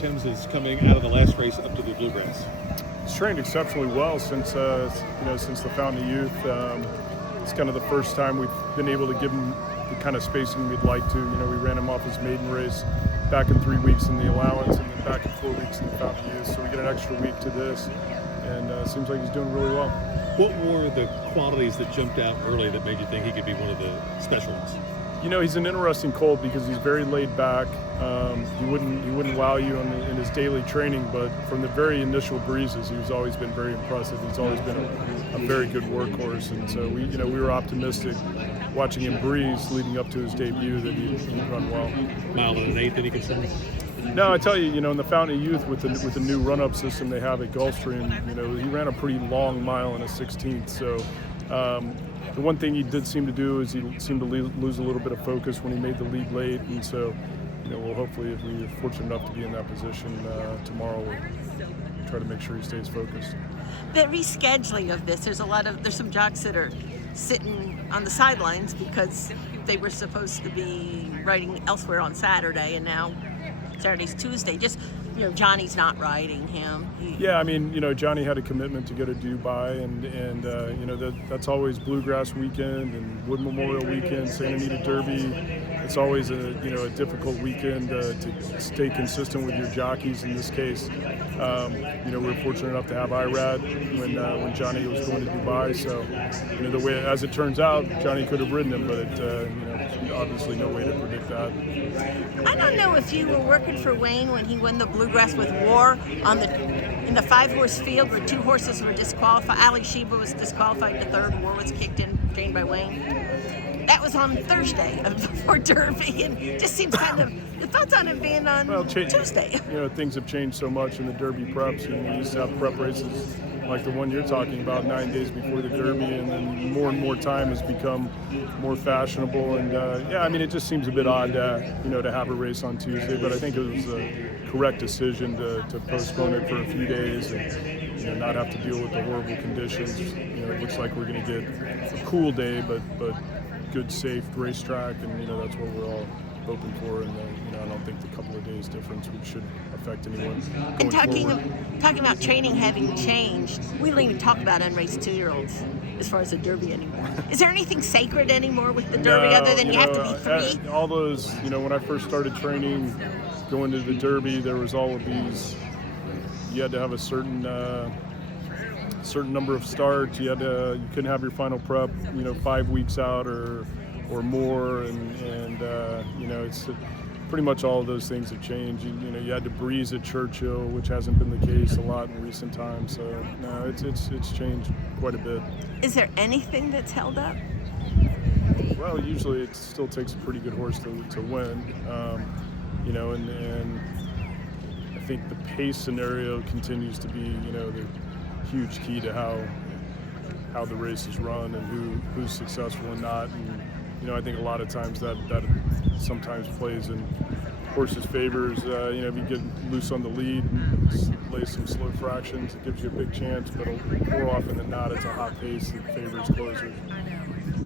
Thames is coming out of the last race up to the bluegrass? He's trained exceptionally well since since the Fountain of Youth. It's kind of the first time we've been able to give him the kind of spacing we'd like to. We ran him off his maiden race back in 3 weeks in the allowance, and then back in 4 weeks in the Fountain of Youth. So we get an extra week to this, and it seems like he's doing really well. What were the qualities that jumped out early that made you think he could be one of the special ones? He's an interesting colt because he's very laid back. He wouldn't wow you in his daily training, but from the very initial breezes, he's always been very impressive. He's always been a very good workhorse, and so we were optimistic watching him breeze leading up to his debut that he'd run well. Mile and an eighth, any concern? No, I tell you, in the Fountain of Youth with the new run-up system they have at Gulfstream, he ran a pretty long mile in a 16th. So the one thing he did seem to do is he seemed to lose a little bit of focus when he made the lead late, and so we'll hopefully, if we're fortunate enough to be in that position tomorrow, we'll try to make sure he stays focused. The rescheduling of this, there's some jocks that are sitting on the sidelines because they were supposed to be riding elsewhere on Saturday, and now Saturday's Tuesday. Just, Johnny's not riding him. Johnny had a commitment to go to Dubai, and that's always Bluegrass weekend and Wood Memorial weekend, Santa Anita Derby. It's always a difficult weekend to stay consistent with your jockeys. In this case, we're fortunate enough to have IRAD when Johnny was going to Dubai. So, the way as it turns out, Johnny could have ridden him, but obviously no way to predict that. I don't know if you were working for Wayne when he won the Bluegrass with War in the 5-horse field where 2 horses were disqualified. Ali Sheba was disqualified. The 3rd, War was kicked in, trained by Wayne. That was on Thursday before Derby, and just seems kind of the thoughts on it being on Tuesday. Things have changed so much in the Derby preps. We used to have prep races like the one you're talking about 9 days before the Derby, and then more and more time has become more fashionable. And it just seems a bit odd, to have a race on Tuesday. But I think it was a correct decision to postpone it for a few days and not have to deal with the horrible conditions. It looks like we're going to get a cool day, but good, safe racetrack, and that's what we're all hoping for. And I don't think the couple of days difference should affect anyone. And talking about training having changed, we don't even talk about unraced 2-year-olds as far as the Derby anymore. Is there anything sacred anymore with the Derby other than you have to be 3? All those, when I first started training, going to the Derby, there was all of these. You had to have a certain number of starts. You couldn't have your final prep 5 weeks out or more, and it's pretty much all of those things have changed. You had to breeze at Churchill, which hasn't been the case a lot in recent times. So no, it's changed quite a bit. Is there anything that's held up? Well, usually it still takes a pretty good horse to win, and I think the pace scenario continues to be the huge key to how the race is run and who's successful and not. And I think a lot of times that sometimes plays in horses' favors. If you get loose on the lead and lay some slow fractions, it gives you a big chance. But more often than not, it's a hot pace that favors closers.